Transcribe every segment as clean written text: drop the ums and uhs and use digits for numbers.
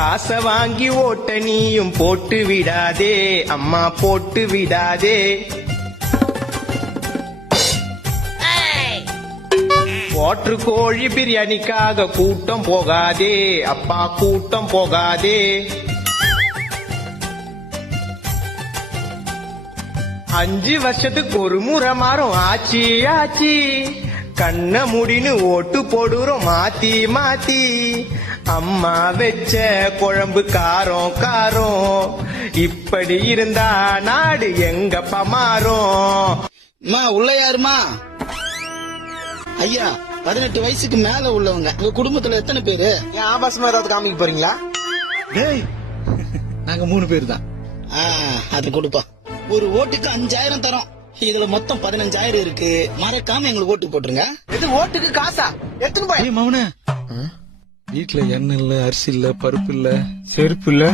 காசை வாங்கி ஓட்ட நீயும் போட்டு விடாதே அம்மா போட்டு விடாதே. வாட்டர் கோழி பிரியாணிக்காக கூட்டம் போகாதே அப்பா கூட்டம் போகாதே. 5 வருஷத்துக்கு ஒரு முறை மாறும் ஆச்சி ஆச்சி, கண்ண முடின்னு ஓட்டு போடுறோம் மாத்தி மாத்தி. அம்மா வச்ச குழம்பு காரம் காரம், இப்படி இருந்தா நாடு எங்கப்பா மாறும். உள்ள யாருமா? ஐயா 18 வயசுக்கு மேல உள்ளவங்க உங்க குடும்பத்துல எத்தனை பேரு? ஏன் ஆபாசமா ஏதாவது காமிக்க போறீங்களா? நாங்க 3 பேர் தான். அது கொடுப்பா. ஒரு ஓட்டுக்கு 5000 தரோம். இதுல மொத்தம் 15000 இருக்கு. மறக்காம எங்களுக்கு ஓட்டு போட்டுருங்க. இது ஓட்டுக்கு காசா? எத்தனை போய் மவுன வீட்டுல எண்ணெய் இல்ல, அரிசி இல்ல, பருப்பு இல்ல, செருப்பு இல்ல,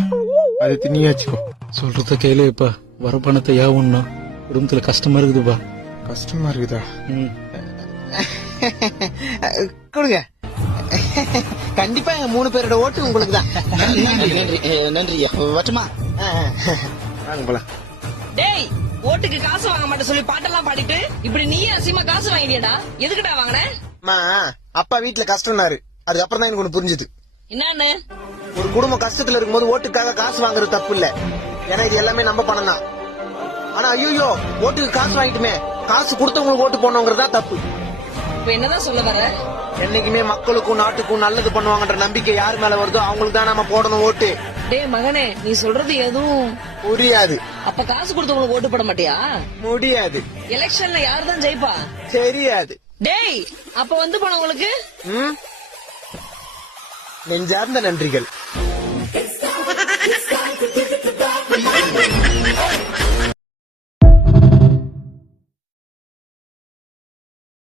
அது திணியாச்சுக்கோ. சொல்றத கையில இப்ப வர பணத்தை யாவுன்னா குடும்பத்துல கஷ்டமா இருக்குதுப்பா. கஷ்டமா இருக்குதா? கொடுங்க. கண்டிப்பா எங்க 3 பேரோட ஓட்டு உங்களுக்கு தான். நன்றி நன்றி நன்றி. வட்டமா வாங்க போலாம். டேய், ஓட்டுக்கு காசு வாங்க மாட்டேன் சொல்லி பாட்டெல்லாம் பாடிட்டு இப்படி நீயே அசிமா காசு வாங்கிட்டியடா. எதுக்குடா வாங்கின? அப்பா வீட்டுல கஷ்டம்னாரு. அதுக்கப்புறம் தான் எனக்கு ஒண்ணு புரிஞ்சுது. என்னன்னு? ஒரு குடும்பம் கஷ்டத்துல இருக்கும்போது ஓட்டுக்காக காசு வாங்குறது தப்பு இல்ல. ஏன்னா இது எல்லாமே நம்ம பணம் தான். ஆனா ஐயோ ஓட்டுக்கு காசு வாங்கிட்டுமே, காசு கொடுத்தவங்களுக்கு ஓட்டு போடணுங்கிறதா தப்பு. இப்ப என்னதான் சொல்ல வர? என்னைக்குமே மக்களுக்கும் நாட்டுக்கும் நல்லது பண்ணுவாங்கன்ற நம்பிக்கை யாரு மேல வருதோ அவங்களுக்கு தான் நம்ம போடணும் ஓட்டு. டேய் மகனே, நீ சொல்றது எதுவும் புரியாது. அப்ப காசு கொடுத்தவங்களுக்கு ஓட்டு போட மாட்டியா? முடியாது. எலெக்ஷன்ல யாருதான் ஜெயிப்பா? தெரியாது. டேய், அப்ப வந்து போனவங்களுக்கு நெஞ்சார்ந்த நன்றிகள்.